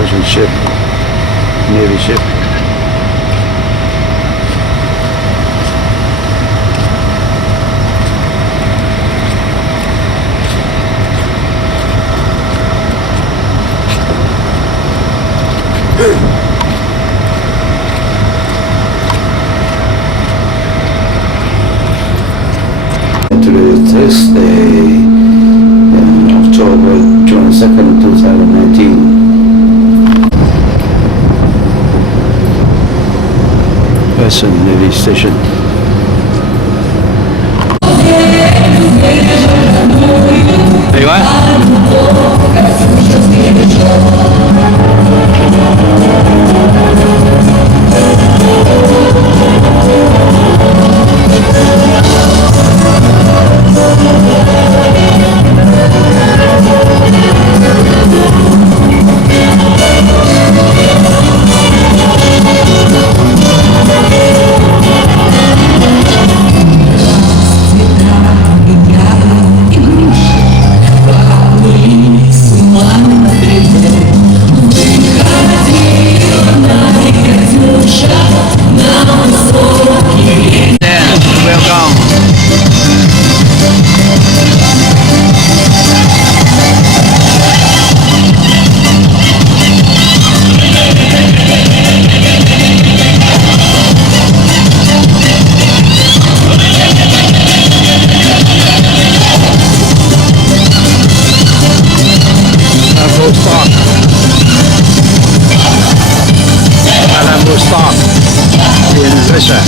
Russian ship, Navy ship. Today is Thursday, October 22nd, 2019. Person Navy Station. There you stop in Russia.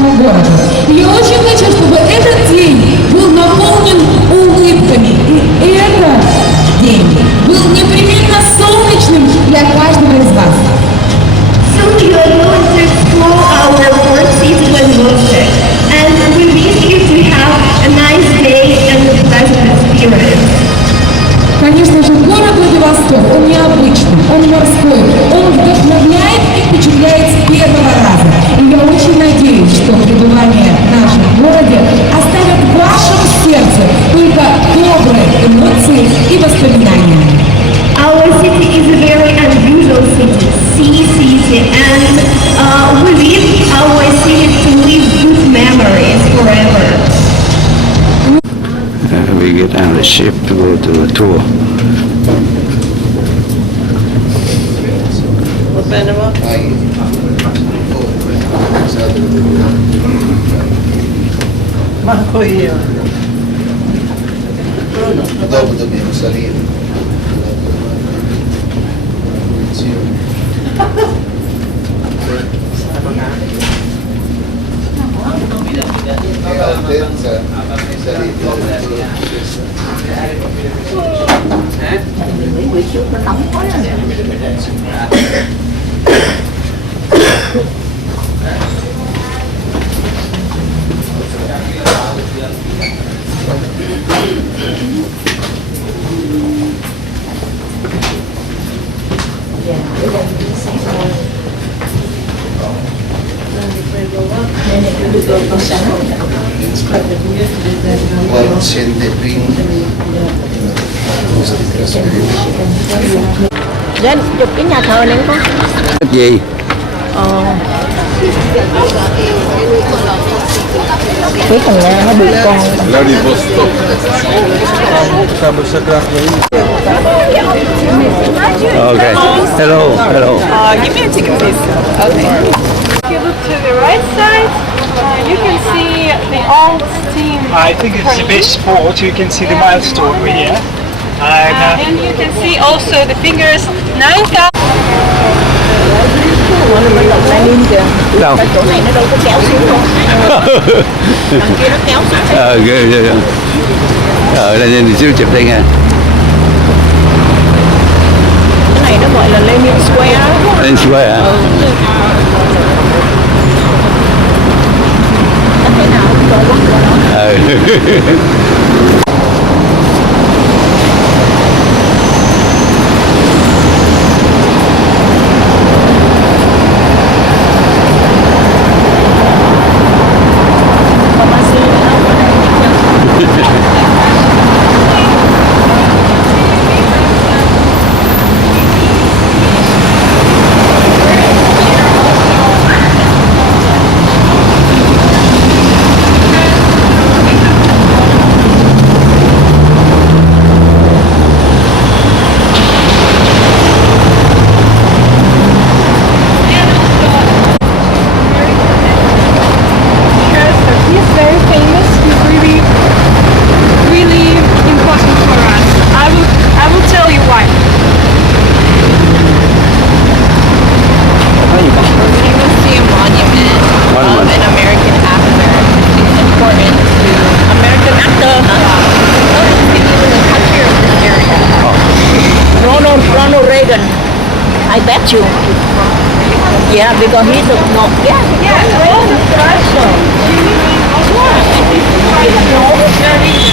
Городу. И я очень хочу, чтобы этот день был наполнен улыбками. И этот день был непременно солнечным для каждого из вас. Soon we are going to explore our fourth season with music, and we wish you to have a nice day and a pleasant experience. Конечно же, город Владивосток, он необычный, он морской, он вдохновляет и впечатляет с первого раза. И я очень надеюсь, что пребывание в нашем городе оставит в вашем сердце только добрые эмоции и воспоминания. Our city is a very unusual city, sea city, and we wish our city to leave good memories forever. We get on the ship to go to a tour. Dopo dobbiamo salire. Altezza quando siete qui questi trasferimenti. Lên chụp cái nhà thờ này con. Cái gì? Cái thằng Nga nó bị con. Vladivostok. Okay. Hello. Give me a ticket, please. Okay. If you look to the right side, you can see the old steam. I think it's the best spot. You can see the milestone over here. And you can see also the fingers 9,000. Nó mới lật Lenin kìa. Đâu? Cái chỗ này nó đâu có kéo xuống đâu. Đằng kia nó kéo xuống. Ghê ghê. Đây nên xíu chụp đây nha. Cái này nó gọi là Lenin Square. Lên Square hả? Có thể nào cho quốc qua đó. I bet you. Yeah, because he's a no. Yeah, Ronald Russell.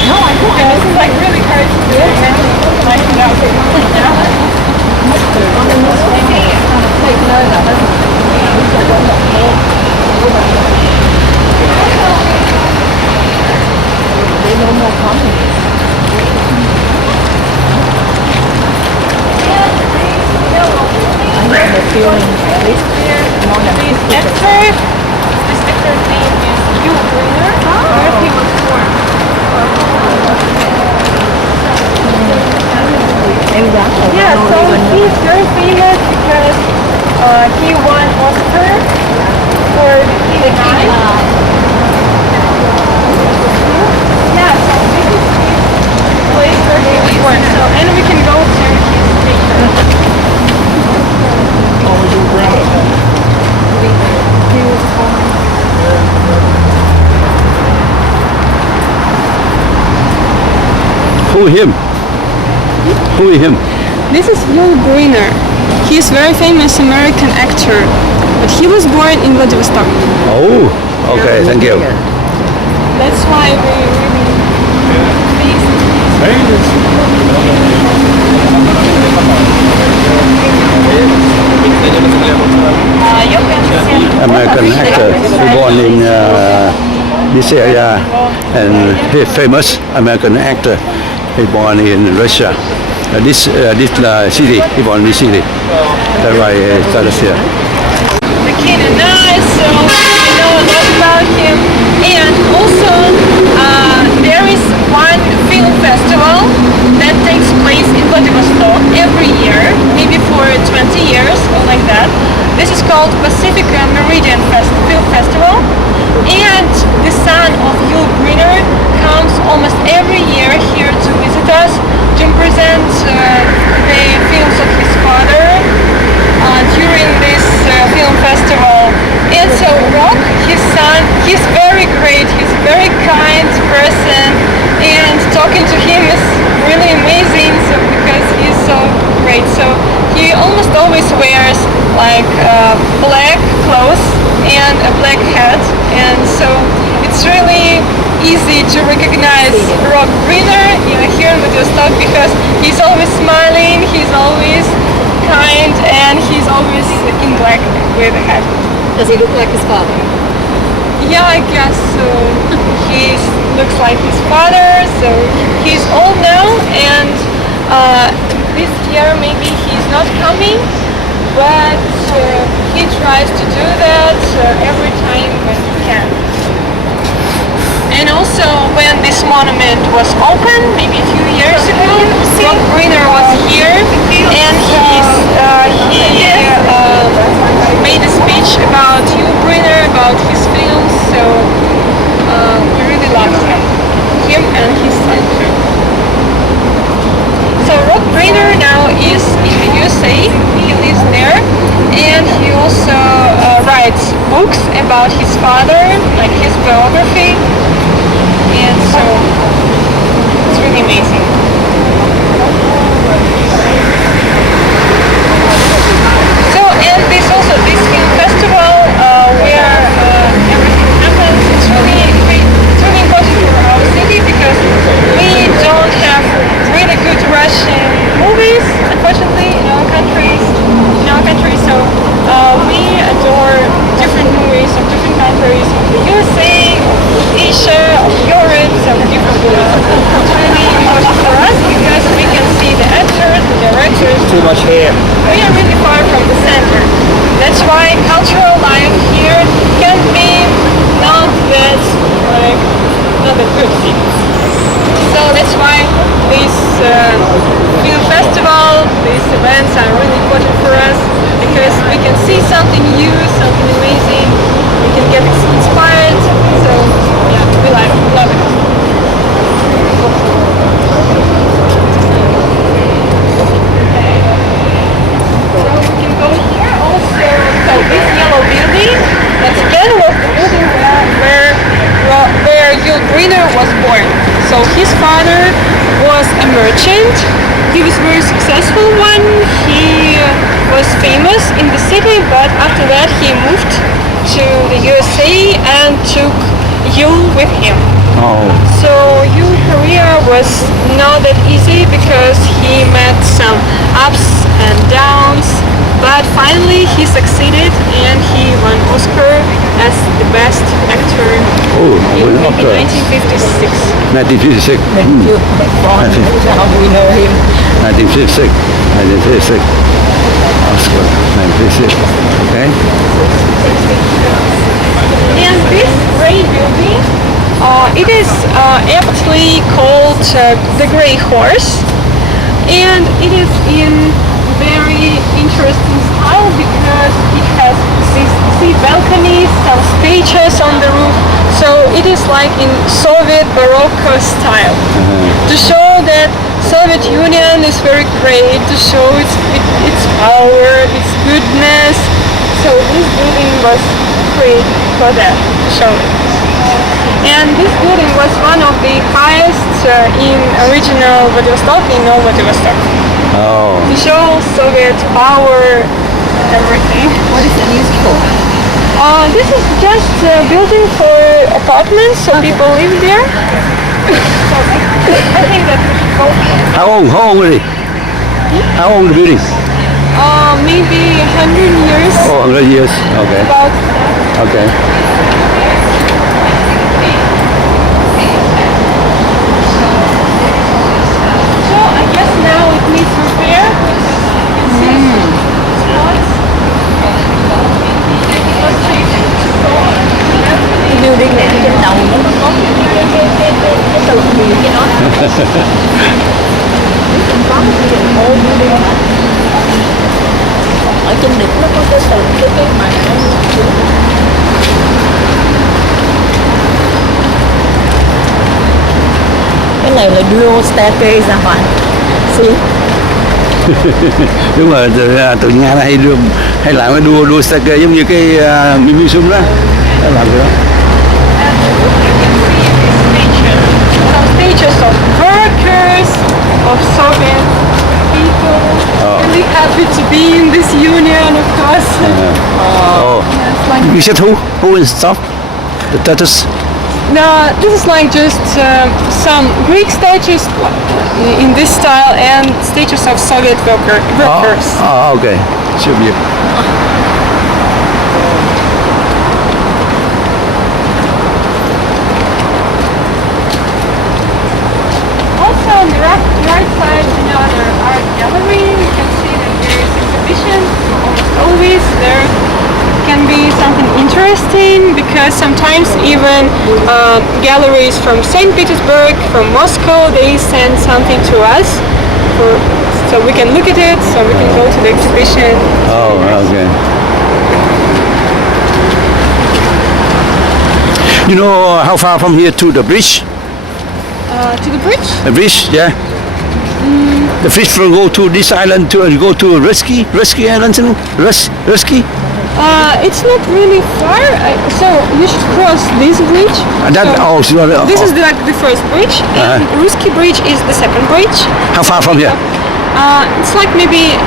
No, I don't. This is like really hard to do. Like, no more comments. I have a feeling at least more than 50%. This actor's name is Hugh Greener, where he was born. Yeah, so he's very famous because he won Oscar for the guy. Yeah, so this is his place where he was born. So, and we can go to his station. Who him? Who is him? This is Hugh Greener. He is very famous American actor, but he was born in Vladivostok. Oh, okay, thank you. That's why we you can see American actor, he born in this area, and he famous American actor. He born in Russia. This city, he born in this city. That's why he started here. the kid and I, so we know a lot about him. And also, there is one film festival that takes place in Vladivostok every year, maybe for 20 years or like that. This is called Pacific Meridian Film Festival. And the son of Hugh Greener comes almost every year here to visit us to present the films of his father during this film festival. And so Rock, his son, he's very great, he's a very kind person, and talking to him is really amazing because he's so great. So he almost always wears like black clothes and a black hat, and so it's really easy to recognize Rock Greener here in Vladivostok because he's always smiling, he's always kind, and he's always in black with a hat. Does he look like his father? Yeah, I guess so. He looks like his father, so he's old now, and this year maybe he's not coming, but he tries to do that every time when he can. And also, when this monument was opened, maybe a few years ago, Rock Greener was here, and he made a speech about Hugh Greener, about his films, so we really loved him and his son. So Rock Greener now is in the USA, he lives there, and he also books about his father, like his biography, and so it's really amazing. So, and this film festival where everything happens, it's really important for our city because we don't have really good Russian movies, unfortunately, in our country. So we adore different movies of different countries, of the USA, of Asia, of Europe, so different movies. It's really important for us because we can see the actors, the directors. Too much hair. We are really far from the center. That's why cultural life here can be not that good things. So that's why this film festival, these events are really important for us because we can see something new, something amazing. We can get inspired. So yeah, we love it. So we can go here also. So this yellow building, that's again was the building where Yul Brynner was born. So his father was a merchant. He was very successful one. He was famous in the city, but after that he moved to the USA and took Yul with him. Oh, So Yul's career was not that easy because he met some ups and downs, but finally he succeeded and he won Oscar as the best actor in Oscar. 1956. 1956. How we know him. 1956. 1956. Oscar. 1956. Okay. And this gray building, it is aptly called the Grey Horse, and it is in very interesting style because it has these balconies, some stages on the roof, so it is like in Soviet Baroque style. To show that Soviet Union is very great, to show its power, its goodness, so this building was great for that, to show it. And this building was one of the highest in original Vladivostok, in Old Vladivostok. Oh. To show Soviet power, everything. What is the used for? This is just a building for apartments, so people live there. So I think that we should go. How old is it? How old the building? Maybe 100 years. Oh, 100 years. Okay. About Okay. so I guess now it needs repair. You can see spots. Building này trên đầu nó có cái tường gì cái đó. Có một cái ô building mà. Ở trên đỉnh nó có cái tường cái mà cái này là dual staircase ra ngoài. See? Đúng rồi, từ Nga nó hay làm cái đua staircase giống như cái museum đó. Nó làm cái đó. Some stages of workers, of Soviet people. Really happy to be in this union, of course. Oh. It's like You said who and stuff? The Tatas? no, this is like just some Greek statues in this style and statues of Soviet workers. Oh, okay. Should be. Also on the right side, another art gallery. You can see that there is exhibition. Almost always there can be something interesting because sometimes even galleries from St. Petersburg, from Moscow, they send something to us so we can look at it, so we can go to the exhibition. Oh, okay. You know how far from here to the bridge? To the bridge? The bridge, yeah. The fish will go to this island to go to Rusky Island, Rusky. It's not really far, so you should cross this bridge. This is like the first bridge, and Ruski Bridge is the second bridge. How far from here? It's like maybe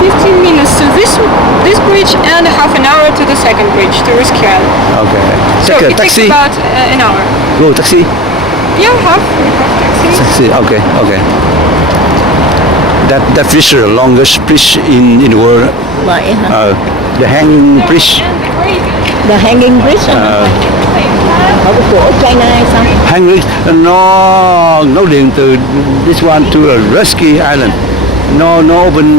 15 minutes to this bridge and half an hour to the second bridge to Ruski Island. Okay. So Take a it takes taxi? about an hour. Go taxi? Yeah, half taxi. Taxi, okay. That bridge is the longest bridge in the world. Vậy hả? The hanging bridge. The hanging bridge hả? Ở của China hay sao? Hanging nó liền từ this one to Ruski Island. No open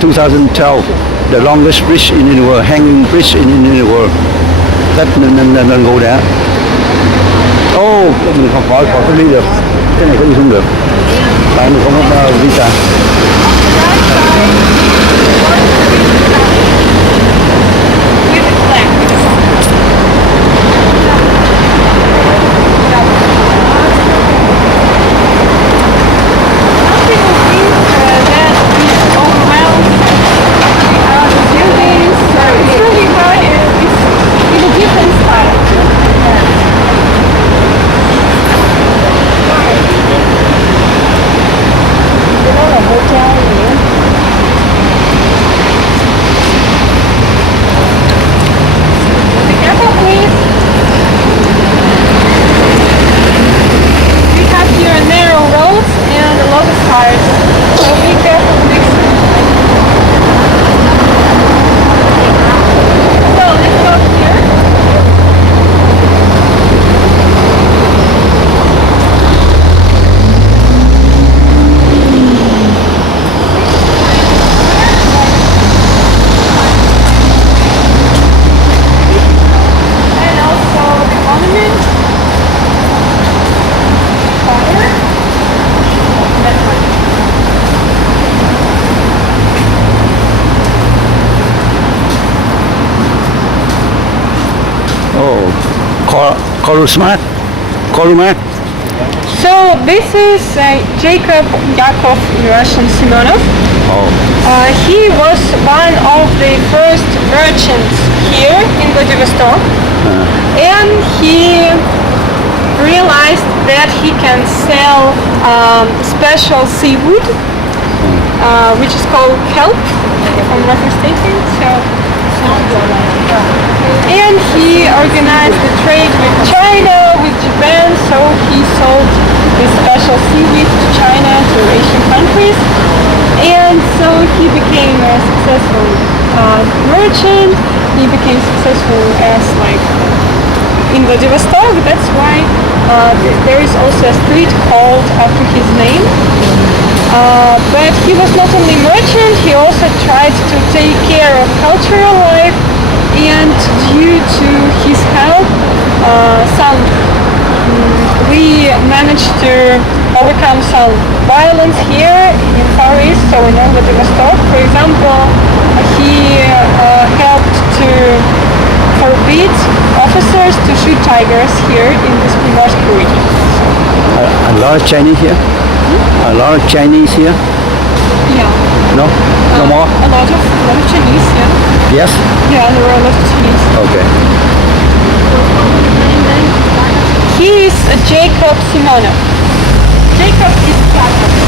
2012. The longest bridge in the world, hanging bridge in the world. That nên go there. Mình khỏi đi được. Cái này có đi không được. Tại mình không có visa. Korumat. So this is Jacob Yakov Russian Simonov. He was one of the first merchants here in Vladivostok, and he realized that he can sell special seafood, which is called kelp, if I'm not mistaken. And he organized the trade with China, with Japan, so he sold this special seaweed to China, to Asian countries. And so he became a successful merchant, he became successful as in Vladivostok. That's why there is also a street called after his name. But he was not only merchant, he also tried to take care of cultural life, and due to his help, we managed to overcome some violence here in Far East, so in Vladivostok. For example, he helped to forbid officers to shoot tigers here in this Primorsk region. A lot of Chinese here? A lot of Chinese here? Yeah. No? No more? A lot of Chinese, yeah. Yes? Yeah, there were a lot of Chinese. Okay. He is Jacob Simonov. Jacob is Jacob.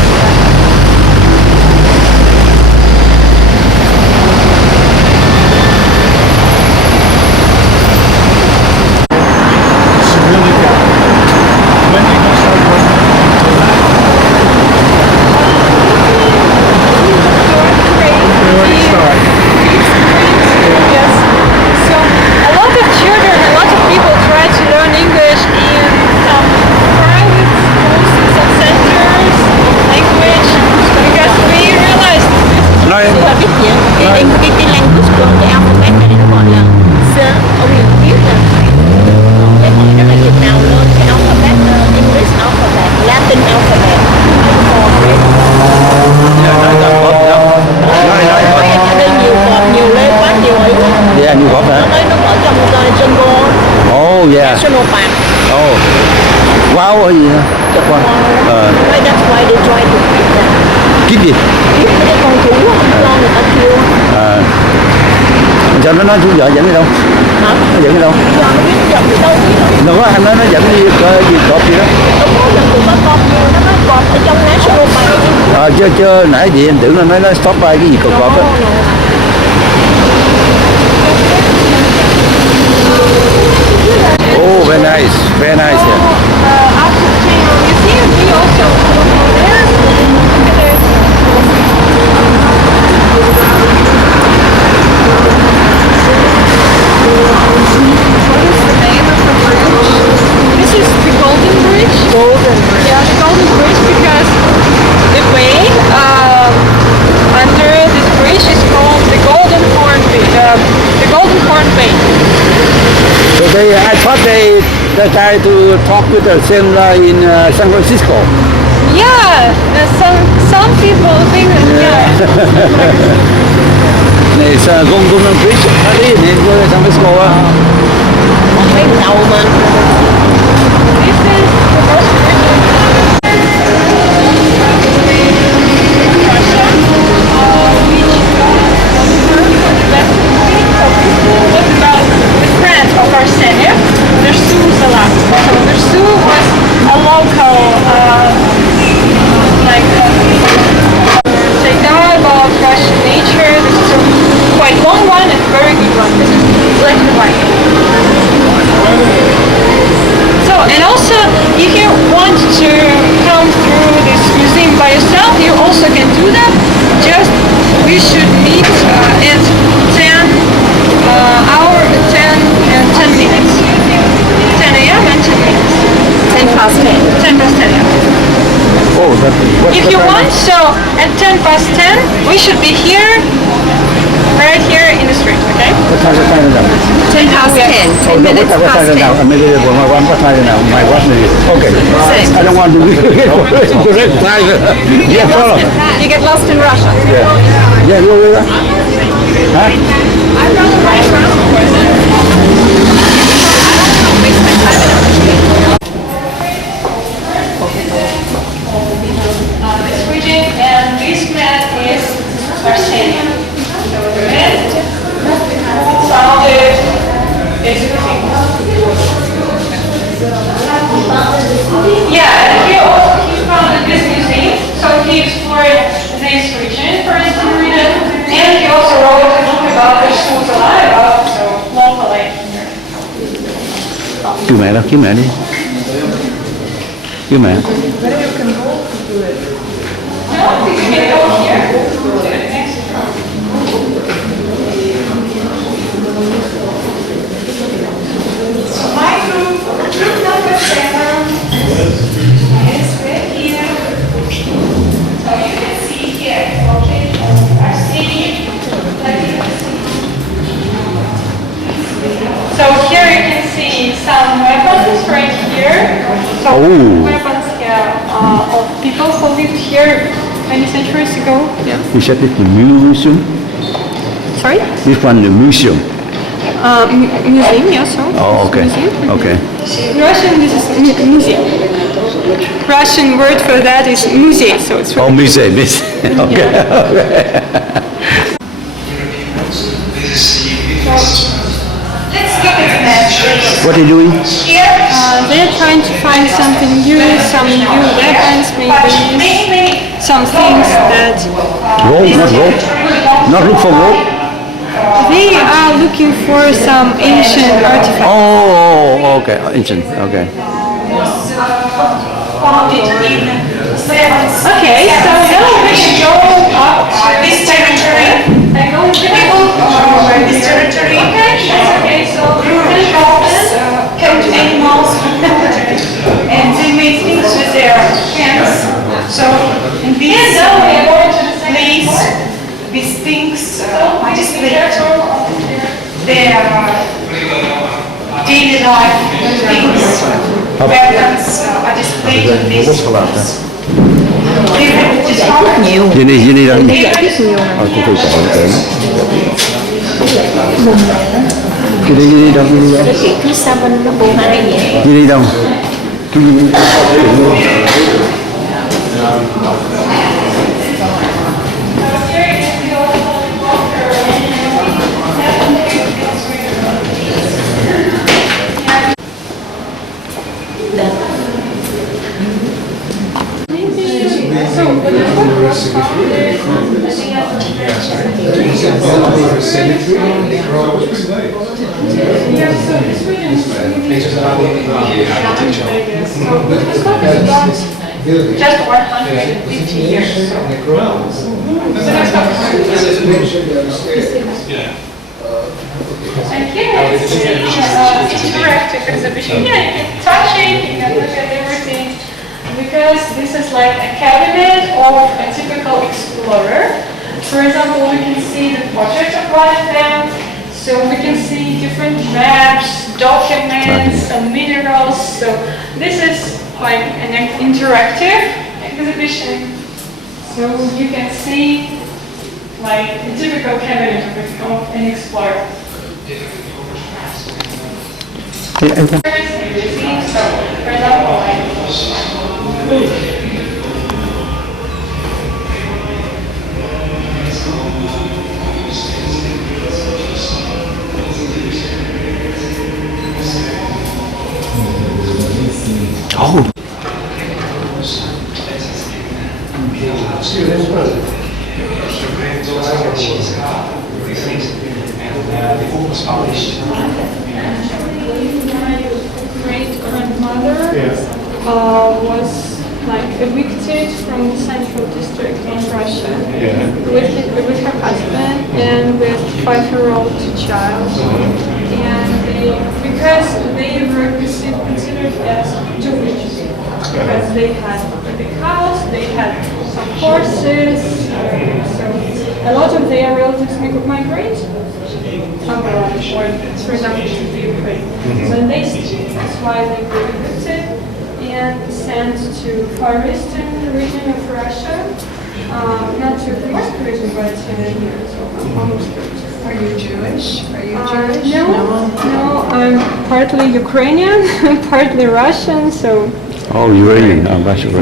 National Park. Wow hay gì hả? Chắc quá. That's why they try to keep them. Keep gì? Keep mấy cái con thú cho người ta kill. Cho nó nói chú vợ dẫn đi đâu? Hả? Nó dẫn đi đâu? Giờ nó biết dẫn đi đâu biết rồi. Đâu có, anh nói nó dẫn đi gì cọp gì đó. Đâu có dẫn tụi con nhiều, nó nói còn ở trong National Park. Chứ nãy gì anh tưởng là nói nó stop by cái gì cọp á. Oh, very nice, very nice. Yeah. After Taiwan Museum, we also go there. Look at it. What is the name of the bridge? This is the Golden Bridge. Yeah, the Golden Bridge because the way under this bridge is called the Golden Horn Bay. So I thought they tried to talk with the same in San Francisco. Yeah, some people think that, It's Golden Bridge. Đi nên go to San Francisco á. Không biết đâu mà. this is the first bridge. Of our senior, Dersu was a lot. So Dersu was a local, say guide about Russian nature. This is a quite long one and very good one. This is black and white. So, and also, if you want to come through this museum by yourself, you also can do that. Just we should meet at 10 minutes. 10 a.m. and 10 minutes. 10 past 10. 10 past 10 a.m. Oh, If you want, so at 10 past 10, we should be here, right here in the street, okay? What time is it now? 10 past 10. 10 minutes What past time is it 10. now? I mean, what time is it now? My watch is okay. I don't want to be correct time. Yeah, follow. You get lost in Russia. Yeah, you over there? Huh? This region and this man is Arsenio. Founded everything. Yeah, and he founded this museum, so he explored this region for some reason, and he also wrote a book about the schools alive, about so local life here. Kêu mẹ đó, kêu mẹ đi. Kêu mẹ. No, you can go here to the next room. So my group number 7 is right here. So you can see here, okay, so here you can see some weapons right here. So Oh. weapons, of people who lived here many centuries ago. Yeah. You said it's the museum? Sorry? This one, the museum. Museum, yeah, so. Oh, okay. Museum. Okay. In Russian, this is museum. Russian word for that is muzey, so it's Oh, museum. Okay. Let's look at the map, please. What are you doing? Here, they're trying to find something new, some new weapons, maybe some things that Rope, not rope. Not look for rope. they are looking for some ancient artifacts. Oh, okay. Ancient. Okay. Okay, so now we can go up to this territory and go into this territory. Okay, that's okay. So dolphins kept animals and they made things with their hands. So in this place, these things are displayed. Their daily life things, weapons are displayed in these things. Gì đi đâu? Tôi chọn kệ nó. Đi đâu? Cái chuyện phía sau bên nó buồn hai vậy. Đi đâu? Just 150 years. And here is the interactive exhibition. Yeah, you can touch it, you can look at everything, because this is like a cabinet of a typical explorer. For example, we can see the portrait of one of them, so we can see different maps, documents, and minerals. So this is like an interactive exhibition. So you can see like a typical cabinet of an explorer. So, for example, Oh. great-grandmother was like evicted from the central district in Russia with her husband and with 5-year-old child. And because they were considered as too rich, because they had a big house, they had some horses, so a lot of their relatives migrate abroad, or for example to the Ukraine. So that's why they were evicted and sent to far eastern region of Russia, not to the Moscow region, but almost. Are you Jewish? Are you Jewish? No, I'm partly Ukrainian, partly Russian, so. Oh, Uranian, Russian.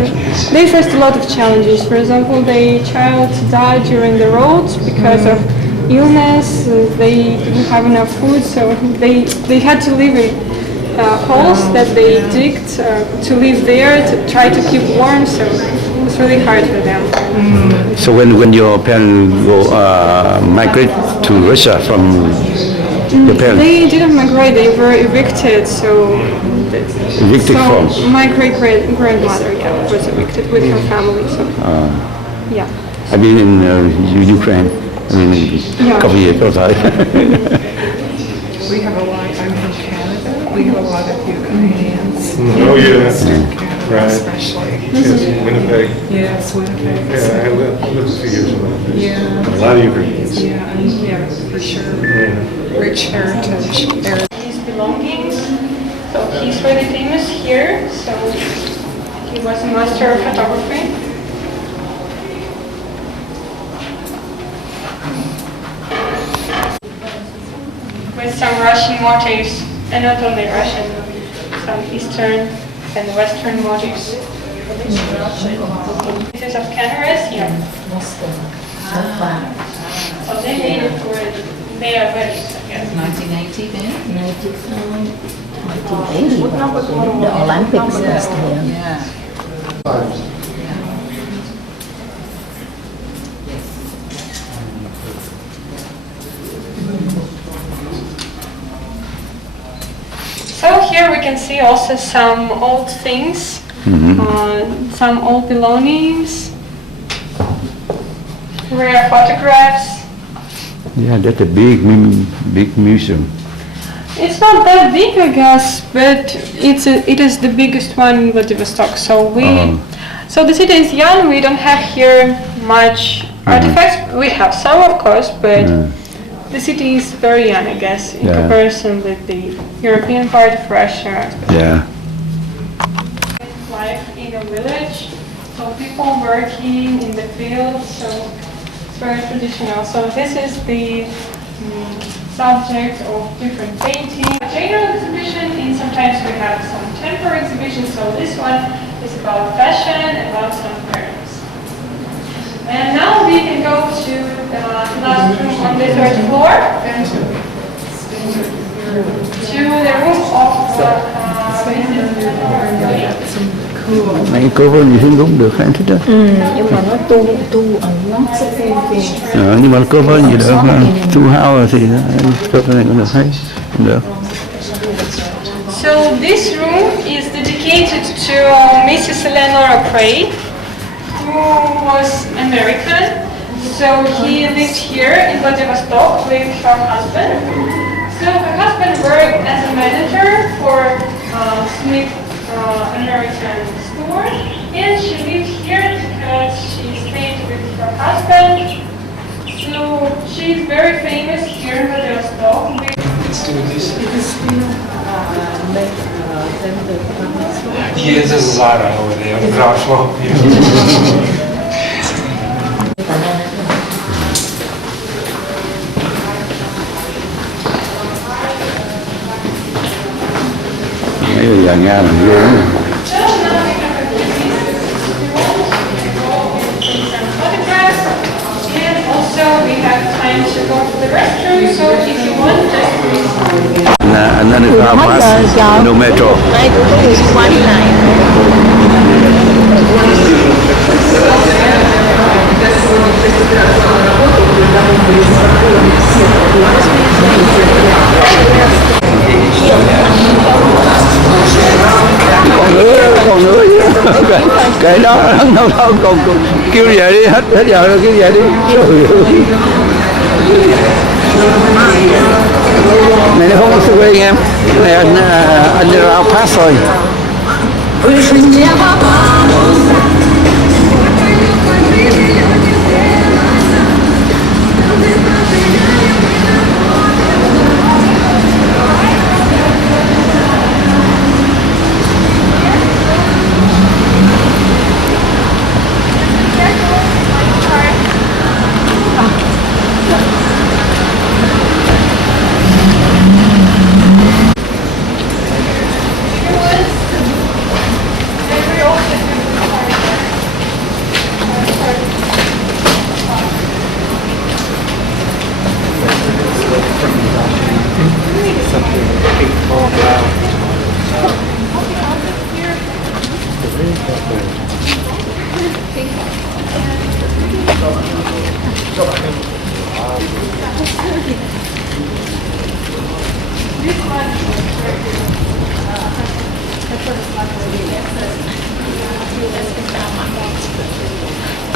They faced a lot of challenges. For example, their child died during the roads because of illness. They didn't have enough food, so they had to live in holes that they digged to live there, to try to keep warm. So it was really hard for them. So when your parents go migrate to Russia from your parents? They didn't migrate, they were evicted, so... Evicted from? My great-grandmother, was evicted with her family, so... yeah. I've been in Ukraine, a couple of years ago. We have a lot, I'm from Canada, we have a lot of Ukrainians. Oh, yeah. Right. Especially. Winnipeg. Yes, Winnipeg. Yeah, I lived a few years in Winnipeg. Yeah. A lot of Ukrainians. Yeah, for sure. Yeah. Rich heritage. His belongings, so he's really famous here, so he was a master of photography. With some Russian motifs, and not only Russian, some Eastern and Western motifs. Pieces of canvas, yeah. So they made it for it. They are very, I guess. 1980 then? 1980. The Olympics last year. Yeah. So here we can see also some old things, some old belongings, rare photographs. Yeah, that's a big museum. It's not that big, I guess, but it is the biggest one in Vladivostok. So so the city is young. We don't have here much artifacts. We have some, of course, but the city is very young, I guess, in comparison with the European part of Russia. Yeah. Life in a village, so people working in the field, so it's very traditional. So this is the subject of different painting. A general exhibition, and sometimes we have some temporary exhibitions, so this one is about fashion, about some parents. And now we can go to the last room on the third floor, to the room of Mấy cô vô gì hương cũng được, anh thích đó. Nhưng mà nó tu ở nó sẽ Nhưng mà cô vô gì được, tu hao thì cô này cũng được, hay được. So this room is dedicated to Mrs. Eleanor Prey, who was American. So he lived here in Vladivostok with her husband. So her husband worked as a manager for Smith American store, and she lived here because she stayed with her husband. So she's very famous here in Vladivostok. Let's do this. Here's a Zara over there on the ground floor. Mấy người già Nga mình ghê lắm. And also we have time to go to the restroom, so if you want, just And then it's our pass, no metro. Ai cũng có người qua đi lại. Còn nữa cái đó đâu còn kêu về đi, hết giờ rồi, kêu về đi. Này nó không có sự quên em, này anh rao pass rồi.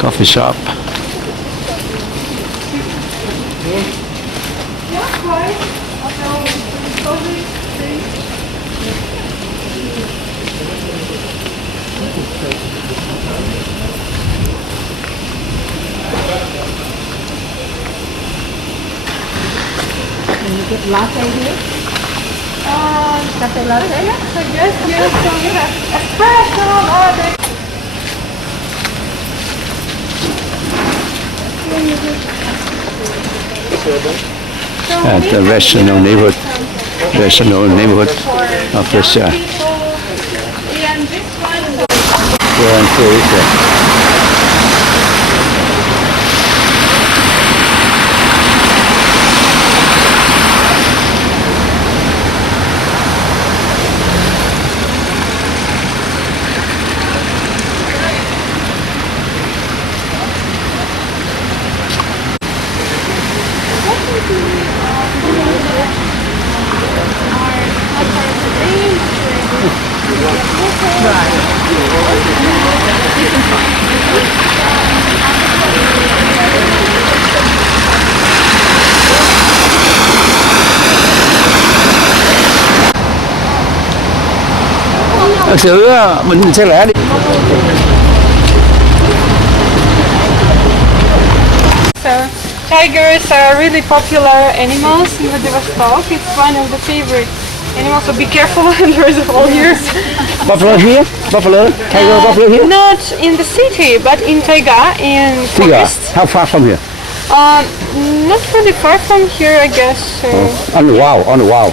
Coffee shop. Can you get latte here? Cafe latte? yes, yes, so you have espresso, latte. At the rational neighborhood of Russia. And this one, Where Croatia. Thật sự mình sẽ lẽ đi. so tigers are really popular animals in Vladivostok. It's one of the favorite animals, so be careful and there's a hole here. Buffalo here? Buffalo? Tiger buffalo here? Not in the city, but in Taiga, in Tiger. forest. How far from here? Not really far from here, I guess. On the wow, on the wow.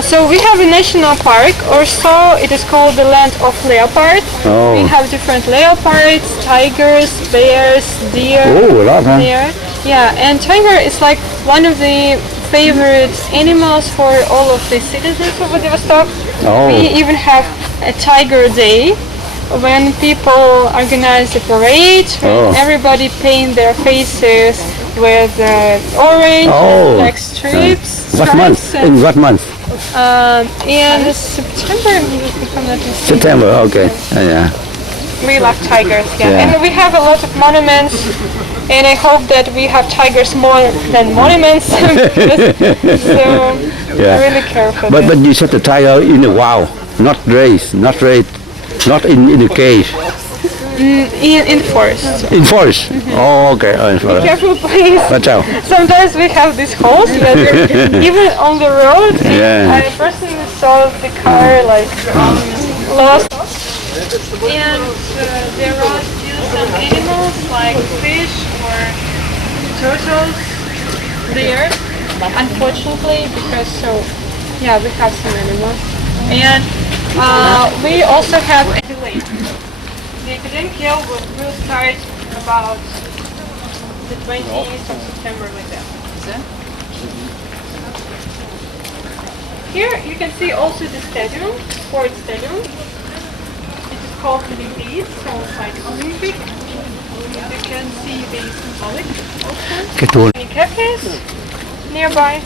So we have a national park, or so it is called the land of leopard. Oh. We have different leopards, tigers, bears, deer. Oh, a lot, huh? There. Yeah, and tiger is like one of the favorite animals for all of the citizens of Vladivostok. Oh. We even have a tiger day. when people organize a parade, Oh. everybody paint their faces with orange Oh. like strips. What month? stripes, In what month? in September, if I'm not mistaken. September. Okay. Yeah. We love tigers, yeah. Yeah. And we have a lot of monuments, and I hope that we have tigers more than monuments. So Yeah. I really care for But them. you set the tiger in a wow, not raised, not in the cage. In forest. In forest. Oh, okay. Oh, in forest. Careful, please. Watch out. Sometimes we have these holes, but even on the road, Yeah. I personally saw the car like lost. And there are still some animals like fish or turtles there, unfortunately, because yeah, we have some animals. And we also have a delay. The academic year will start about the 28th of September with them. Here you can see also the stadium, sports stadium. It is called Olympics, so it's like Olympic. You can see the symbolic also. The cafes nearby.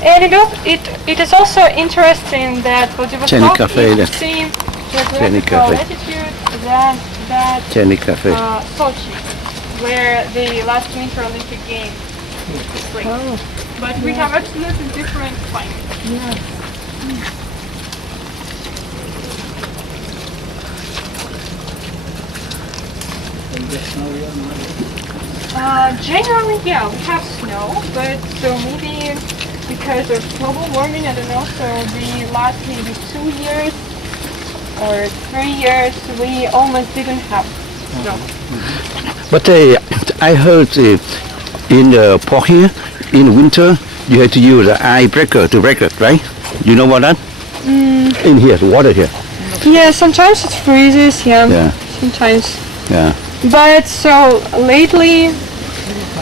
And it is also interesting that Vladivostok Cafe, is the yeah. same Jenny geographical Cafe. latitude that Jenny Cafe. Sochi, where the last Winter Olympic Games took place. But we have absolutely different climate. Generally, yeah, we have snow, but so maybe because of global warming, I don't know, so the last maybe 2 years or 3 years, we almost didn't have snow. But I heard in the port here, in winter, you have to use an eye breaker to break it, right? You know about that? In here, the water here. Yeah, sometimes it freezes, Yeah. sometimes. Yeah. But so lately,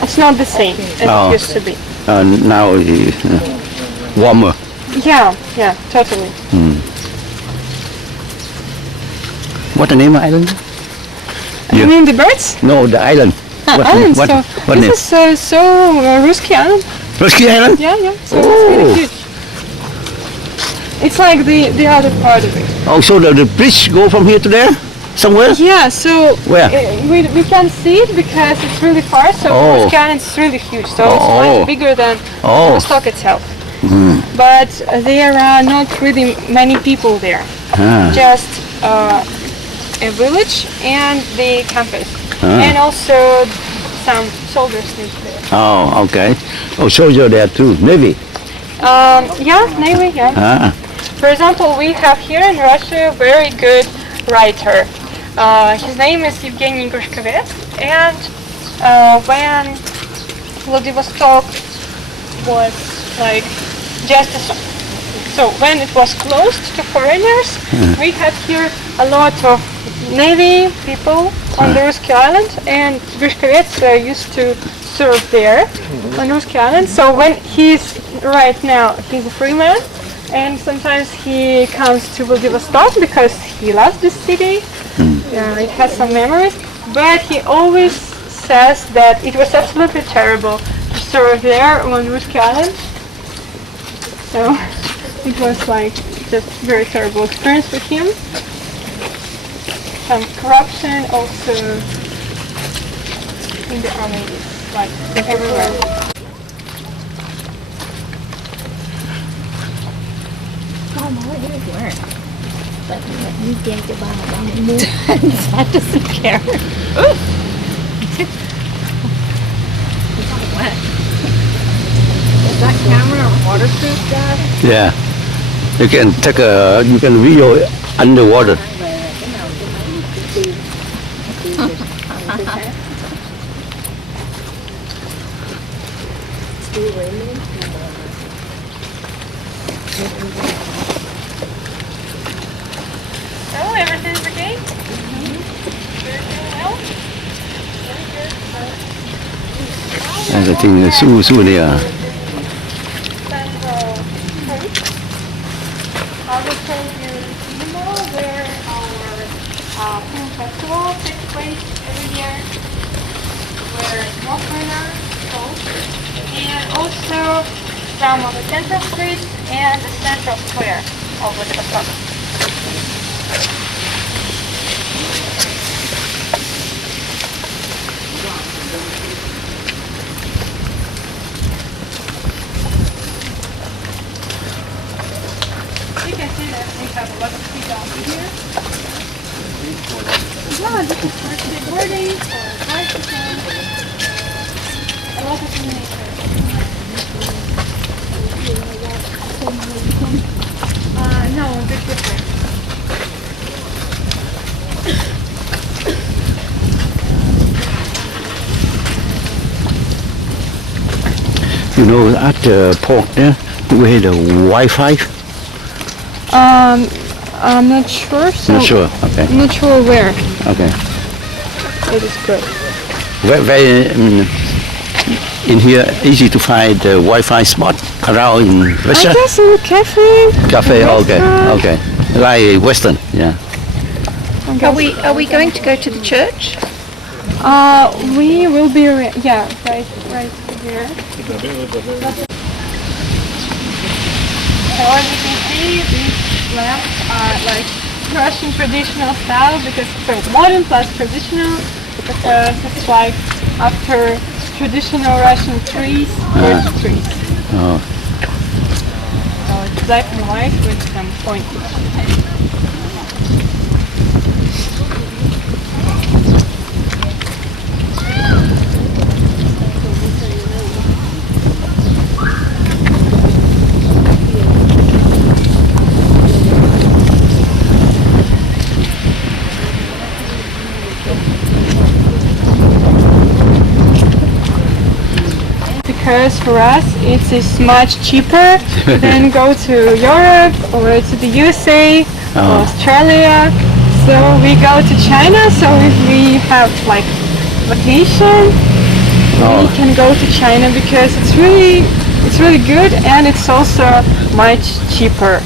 it's not the same as Oh. it used to be. Now it's warmer. Yeah, totally. What the name of island? You Yeah. mean the birds? No, the island. Islands. What, So what name? this is Ruski Island. Ruski Island? Yeah. So it's Oh. really huge. It's like the other part of it. Oh, so the bridge go from here to there? Somewhere? Yeah. So Where? we can see it because it's really far. So Oh. Ruski Island is really huge. So it's Oh. much bigger than Oh. Vladivostok itself. But there are not really many people there. Ah. Just a village and the campus, Ah. and also some soldiers live there. Oh, okay. Oh, soldier there too. Navy. Yeah, Navy, yeah. Ah. For example, we have here in Russia a very good writer. His name is Evgeny Grushkovets, and when Vladivostok was like so when it was closed to foreigners, we had here a lot of Navy people on the Ruski Island, and Grushkovets used to serve there on Ruski Island. So when he's right now, he's a free man, and sometimes he comes to Vladivostok because he loves this city. Yeah, it has some memories, but he always says that it was absolutely terrible to serve there on Ruski Island. So it was like just very terrible experience for him. Some corruption also in the army, like everywhere. But you gave the Bible that doesn't care. Is that camera waterproof, Dad? Yeah. You can you can video underwater. Oh, everything's okay? Everything well? Very good. I think Su there. And how they told you also some of the central streets and the central square of Vladivostok. You can see that we have a lot of people here. Yeah, this is for skateboarding, for bicycling, a lot of nature. No, a bit different. You know, at the port there, we had a Wi-Fi. I'm not sure. So Not sure. Okay. I'm not sure where. Okay. It is good. Very in here, easy to find the Wi-Fi spot around in Russia. I guess in a cafe. Cafe. Okay. restaurant. Okay. Like Western. Yeah. Are we going to go to the church? We will be right here. So as you can see, these lamps are like Russian traditional style because so modern plus traditional because it's like after traditional Russian trees, birch trees. Oh. So it's black and white with some pointy. Because for us it is much cheaper than go to Europe or to the USA or Australia. So we go to China. So if we have like vacation, we can go to China because it's really good and it's also much cheaper.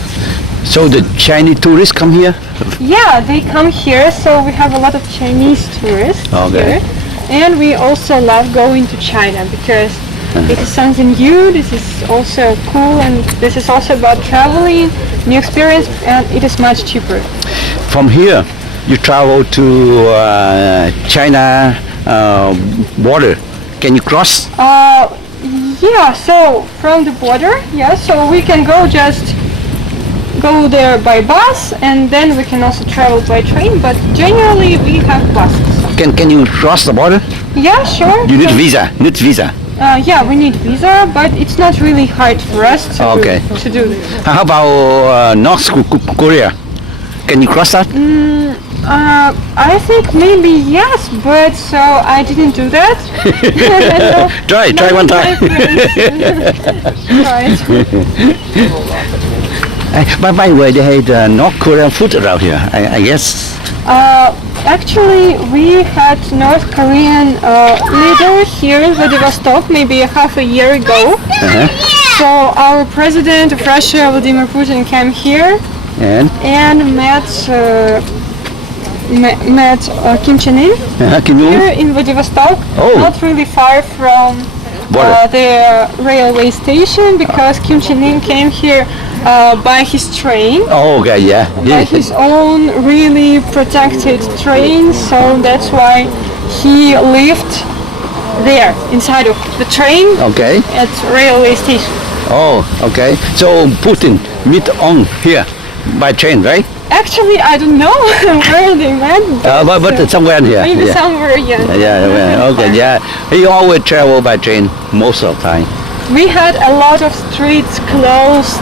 So the Chinese tourists come here? Yeah, they come here. So we have a lot of Chinese tourists Okay. here, and we also love going to China because it is something new, this is also cool, and this is also about traveling, new experience, and it is much cheaper. From here, you travel to China border. Can you cross? Yeah, so from the border, yeah, so we can go there by bus, and then we can also travel by train, but generally we have buses. Can you cross the border? Yeah, sure. You need visa. Yeah, we need visa, but it's not really hard for us to do this. How about North Korea? Can you cross that? I think maybe yes, but so I didn't do that. Try one time. By the way, they had North Korean food around here, I guess. Actually, we had North Korean leader here in Vladivostok maybe half a year ago. So our president of Russia, Vladimir Putin, came here and met Kim Chen In here in Vladivostok, not really far from the railway station because Kim Chen In came here by his train. Oh, okay, yeah. By his own really protected train, so that's why he lived there inside of the train at railway station. Oh, okay. So Putin meet on here by train, right? Actually, I don't know where they met. But somewhere in here. Maybe somewhere, yeah. Yeah, okay, yeah. He always travel by train most of the time. We had a lot of streets closed.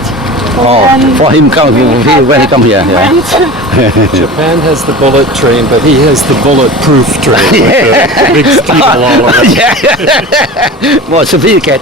For him when he come here. Yeah. Japan has the bullet train, but he has the bulletproof train with the big steeple all around. Yeah. More sophisticated.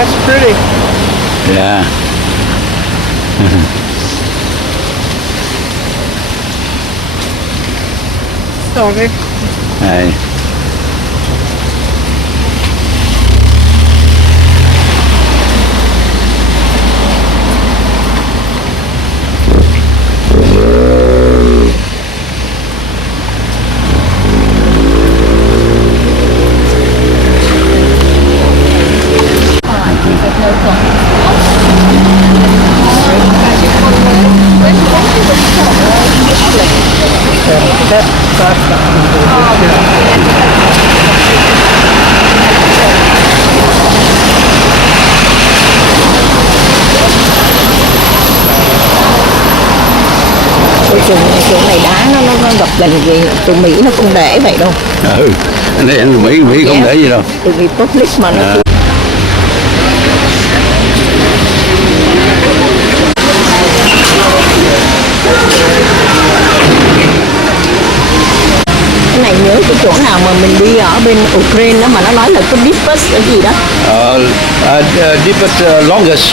That's pretty. Yeah. Sorry. Này. Chỗ này đá nó gập gần gì tụi Mỹ nó không để vậy đâu. Ừ, anh đây anh Mỹ không để gì đâu. Từ vì public mà nó cái này nhớ cái chỗ nào mà mình đi ở bên Ukraine đó mà nó nói là cái deepest cái gì đó. Deepest longest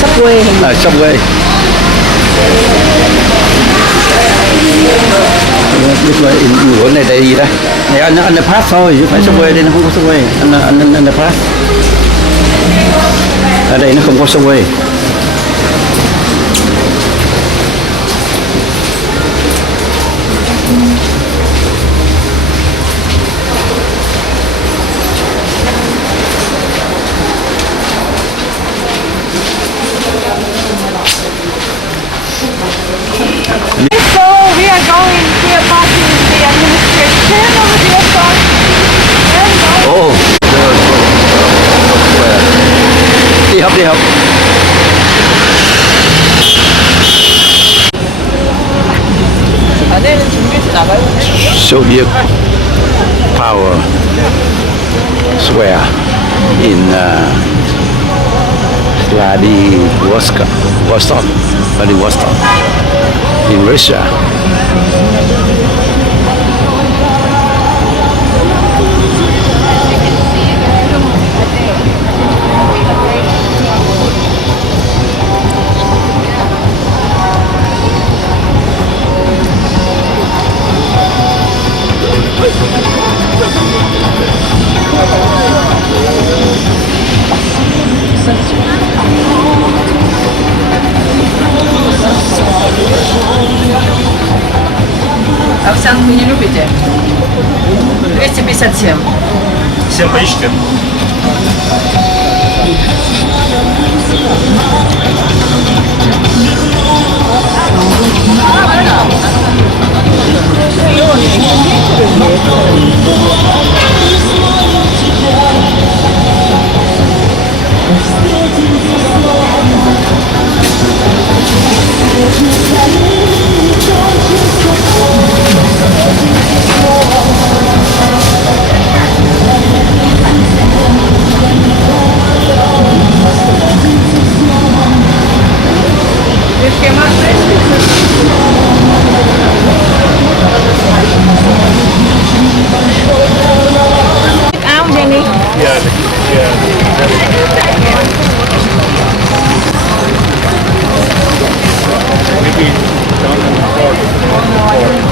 Subway hay gì? subway. Biết rồi, chỗ này đây gì đó. Này anh underpass thôi, chứ phải subway đây nó không có subway. Anh underpass. Ở đây nó không có subway. So we are going here passing the administration over the airport. Oh, đi học. Soviet Power Square in Vladivostok in Russia. Овсянку не любите? 257. Всем поищите.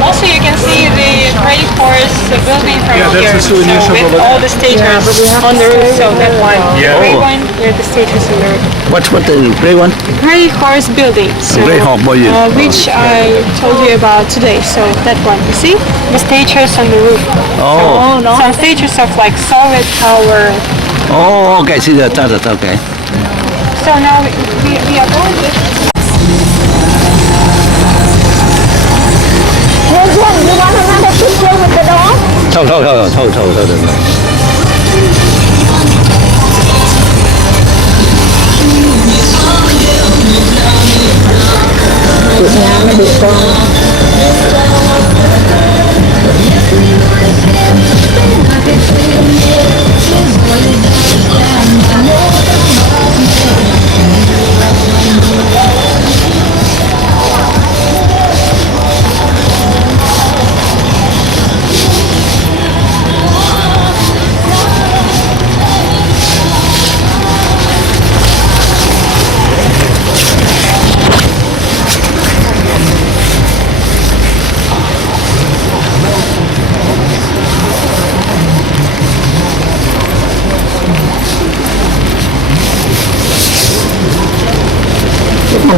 Also, you can see the Grey Horse building from Yeah, here. that's the souvenir shop with over all the statues on the roof. So that one, Yeah. the grey Oh. one, here the statues on the roof. What the grey one? Grey Horse building. So, Grey Horse building. which I told you about today. So that one, you see the statues on the roof. Oh. So, some statues of like Soviet power. Oh, okay. See that. Okay. So now we are going to. You want another picture with the dog? Thôi. Việt Nam nó được con.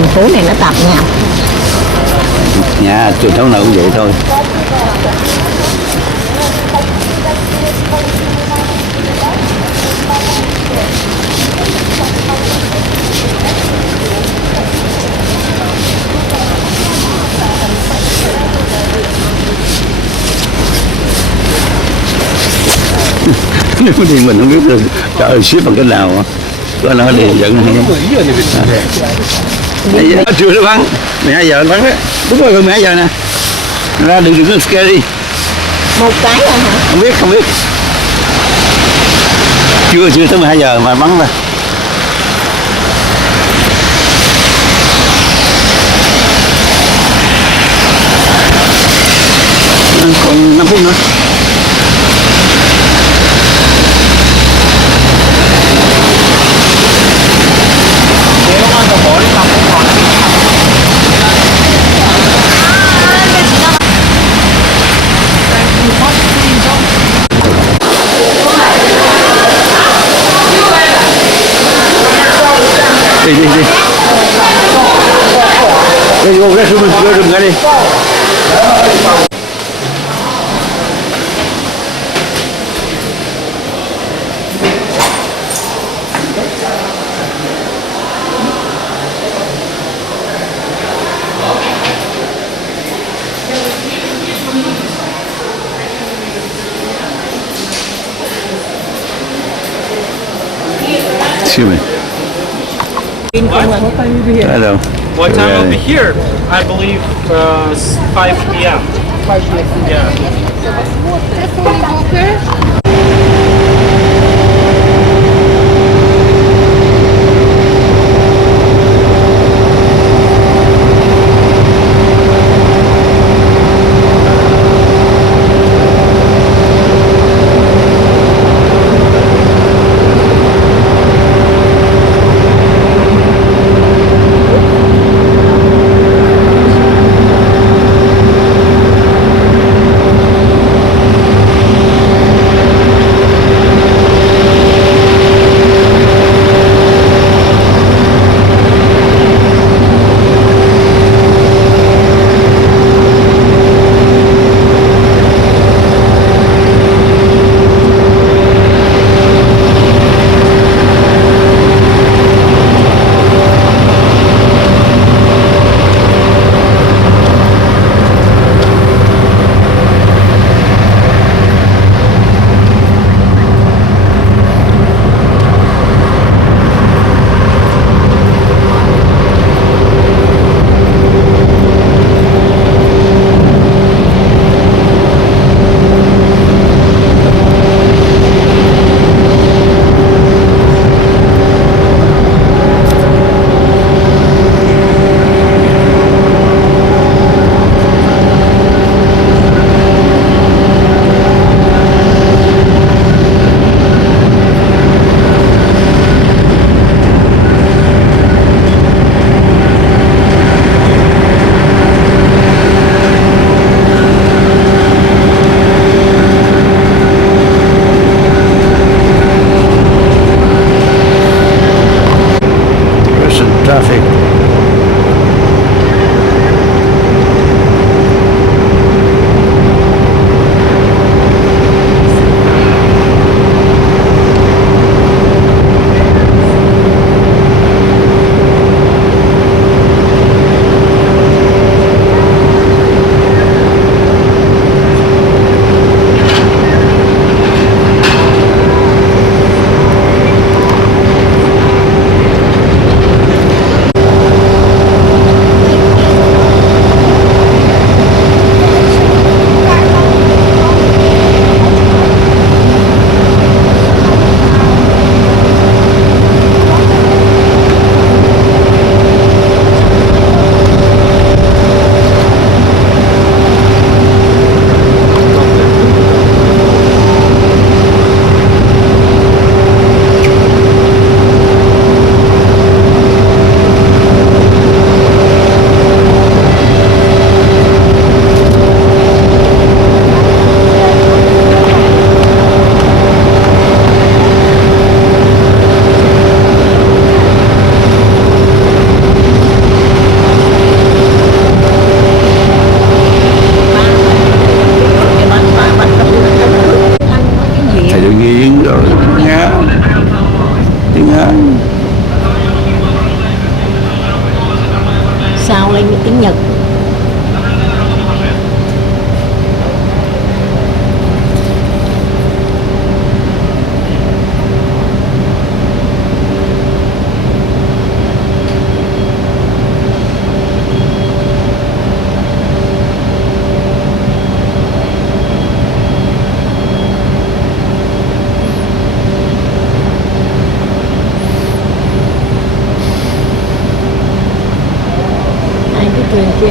đường phố này nó tạp nhạp. Nhà truyền thống nào cũng vậy thôi. Nếu thì mình không biết được trời ship bằng cái nào, có nó đi dẫn hay chưa nó bắn 12 giờ nó bắn đấy, đúng rồi, 12 giờ nè, ra đừng có scary. Một cái rồi hả? Không biết chưa tới 12 giờ mà bắn rồi. Còn 5 phút nữa. Đi vô ra rừng ra đi. Excuse me. Hello. What time will be here? I believe 5 p.m. 5 p.m. Yeah.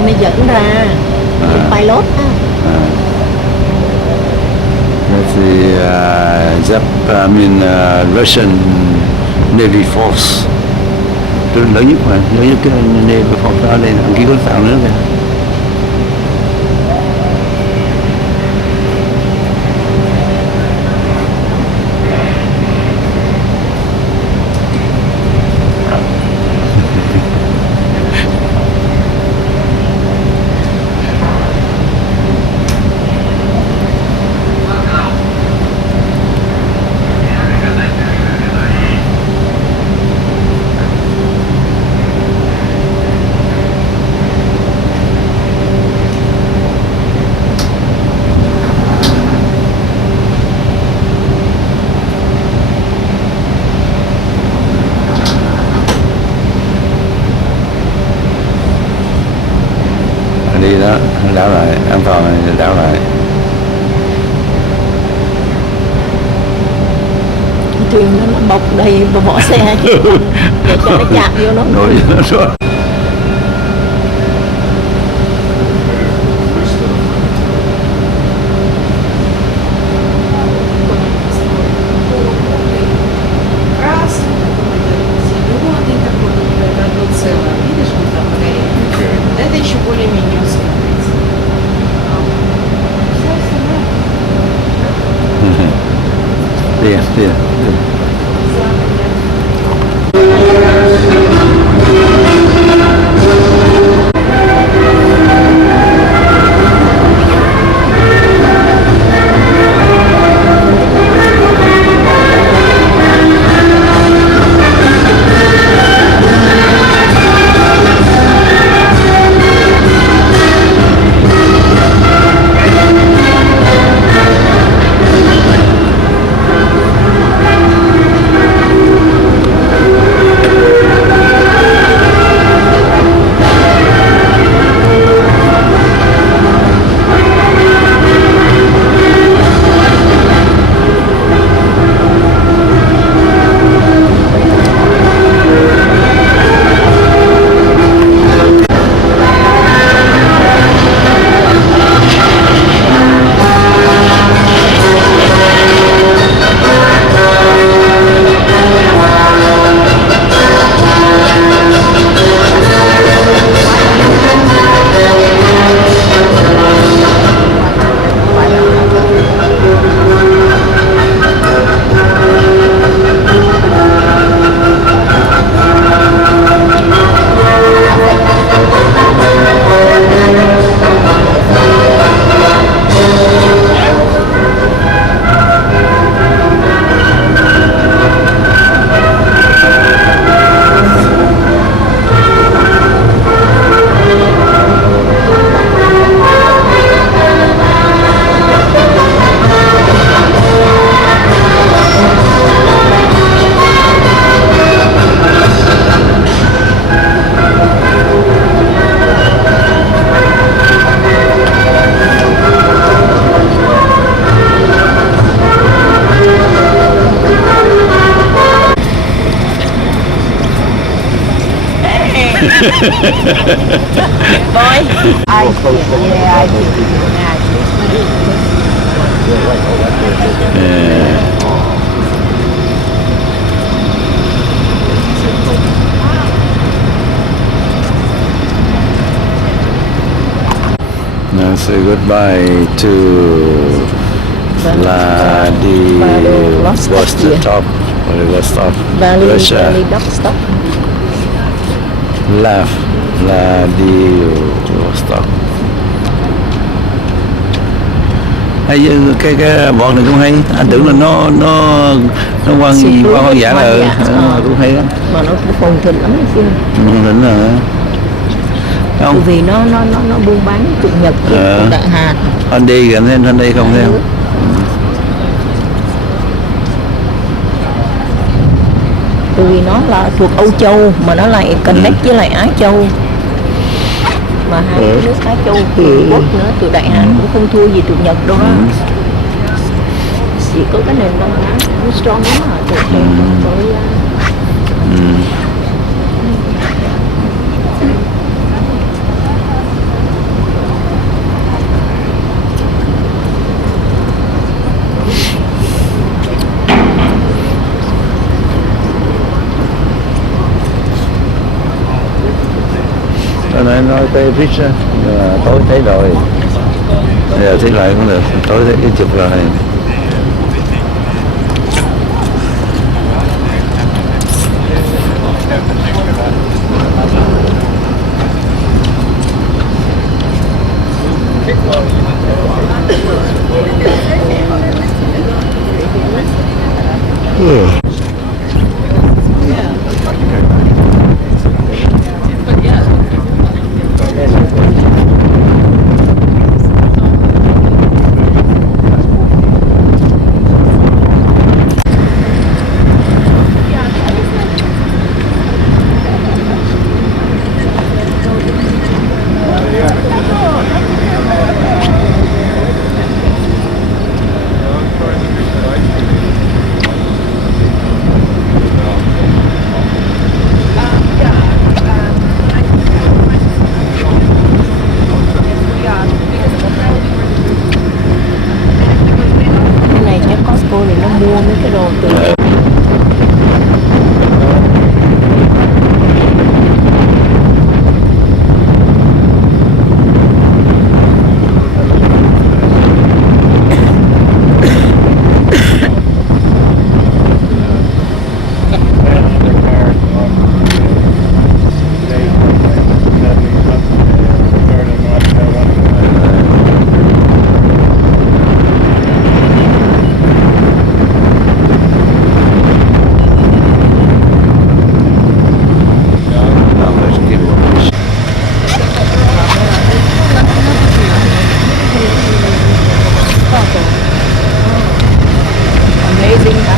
mới dẫn ra pilot á. That's the Russian Navy Force. Lớn nhất mà, lớn nhất cái Navy Force đó đây, ông kia có tàu nữa kìa. Đi đó, đảo lại, an toàn đảo lại. Thuyền nó bọc đầy vỏ xe để cho nó chạm vô nó. Nổi rồi. Это еще более-менее успевается. Đi, đi, đi. Boy, Now say goodbye to Vladivostok, Russia. Vladivostok. Vladivostok. Hay cái bọn này cũng hay, anh tưởng là nó quan hoang dã là cũng hay lắm. Mà nó cũng phồn thịnh lắm chứ. Phồn thịnh là không? Vì nó buôn bán Chủ nhật Đại Hàn. Anh đi kìa, nên anh đi không theo. Bởi vì nó là thuộc Âu Châu mà nó lại connect với lại Á Châu, mà hai nước Á Châu cường quốc nữa, tụi Đại Hàn cũng không thua gì tụi Nhật đâu đó. Chỉ có cái nền văn hóa nó strong lắm mà tụi với nói cái fish á, tối thấy rồi. Giờ thấy lại cũng được, tối thấy cái chụp rồi. Cái này chắc Costco này nó mua mấy cái đồ từ amazing hả?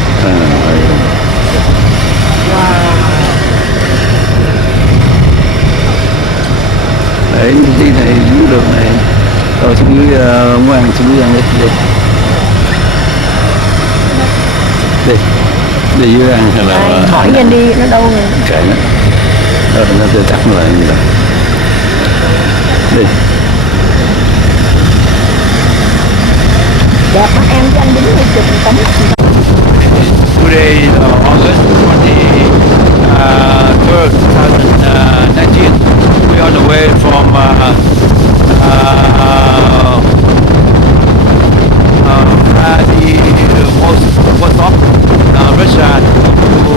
Đấy, đi này dưới đường này, rồi xuống dưới ngoan xuống dưới ăn đi, đi dưới ăn hay là Ai hỏi nhanh đi, nó đâu rồi? kệ nó tự tắt lại như vậy. Đi. Đẹp mắt em cho anh đứng đây chụp một tấm. Today, August 23rd, 2019, we are on the way from Vladivostok, Russia, to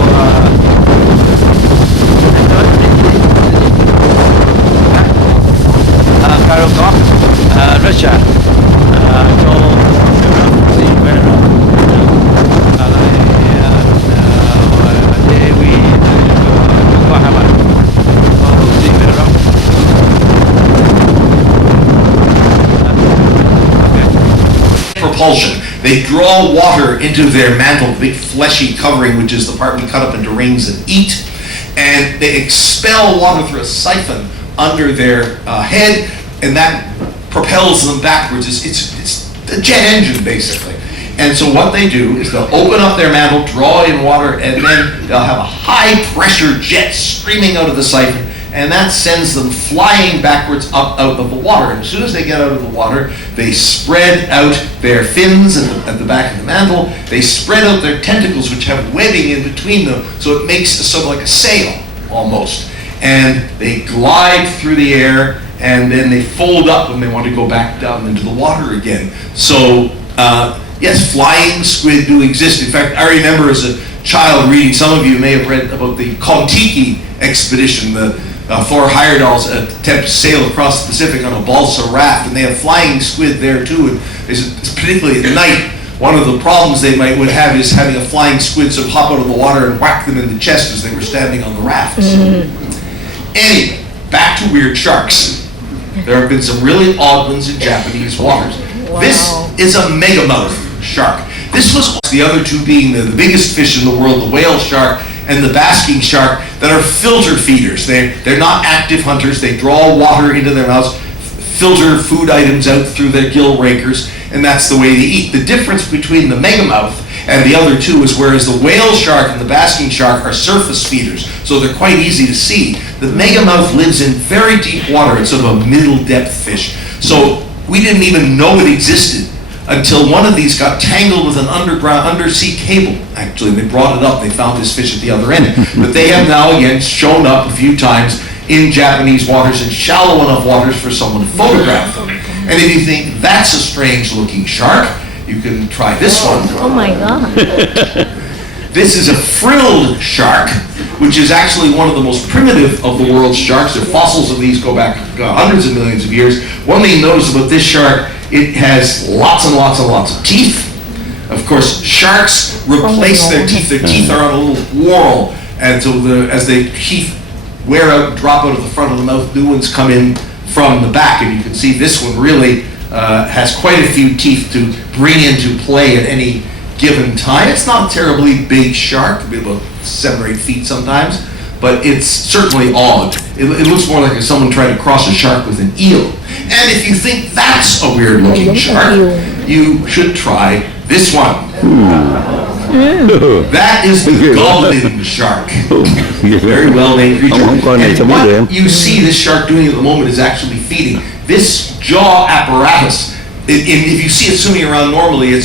Karagok, Russia. So, see where propulsion. They draw water into their mantle, the big fleshy covering, which is the part we cut up into rings and eat, and they expel water through a siphon under their head, and that propels them backwards. It's a jet engine, basically. And so what they do is they'll open up their mantle, draw in water, and then they'll have a high-pressure jet streaming out of the siphon, and that sends them flying backwards up out of the water. And as soon as they get out of the water, they spread out their fins at the back of the mantle. They spread out their tentacles, which have webbing in between them, so it makes sort of like a sail, almost. And they glide through the air, and then they fold up when they want to go back down into the water again. So, yes, flying squid do exist. In fact, I remember as a child reading, some of you may have read about the Kon-Tiki expedition, the Thor Heyerdahl's attempt to sail across the Pacific on a balsa raft, and they have flying squid there too, and particularly at night, one of the problems they would have is having a flying squid sort of hop out of the water and whack them in the chest as they were standing on the rafts. Anyway, back to weird sharks. There have been some really odd ones in Japanese waters. Wow. This is a megamouth shark. This was the other two being the biggest fish in the world, the whale shark and the basking shark, that are filter feeders. They're not active hunters. They draw water into their mouths, filter food items out through their gill rakers, and that's the way they eat. The difference between the megamouth and the other two is whereas the whale shark and the basking shark are surface feeders, so they're quite easy to see, the megamouth lives in very deep water. It's sort of a middle depth fish. So we didn't even know it existed until one of these got tangled with an undersea cable. Actually, they brought it up. They found this fish at the other end. But they have now again shown up a few times in Japanese waters and shallow enough waters for someone to photograph them. And if you think that's a strange looking shark, you can try this one. Oh my God. This is a frilled shark, which is actually one of the most primitive of the world's sharks. The fossils of these go back hundreds of millions of years. One thing you notice about this shark, it has lots and lots and lots of teeth. Of course, sharks replace their teeth. Their teeth are on a little whorl, and so as the teeth wear out, drop out of the front of the mouth, new ones come in from the back, and you can see this one really has quite a few teeth to bring into play at any given time. It's not a terribly big shark, it'll be about 7 or 8 feet sometimes, but it's certainly odd. It looks more like if someone tried to cross a shark with an eel. And if you think that's a weird looking shark, you should try this one. That is the goblin shark. Very well named creature. And what you see this shark doing at the moment is actually feeding. This jaw apparatus, if you see it swimming around normally, it's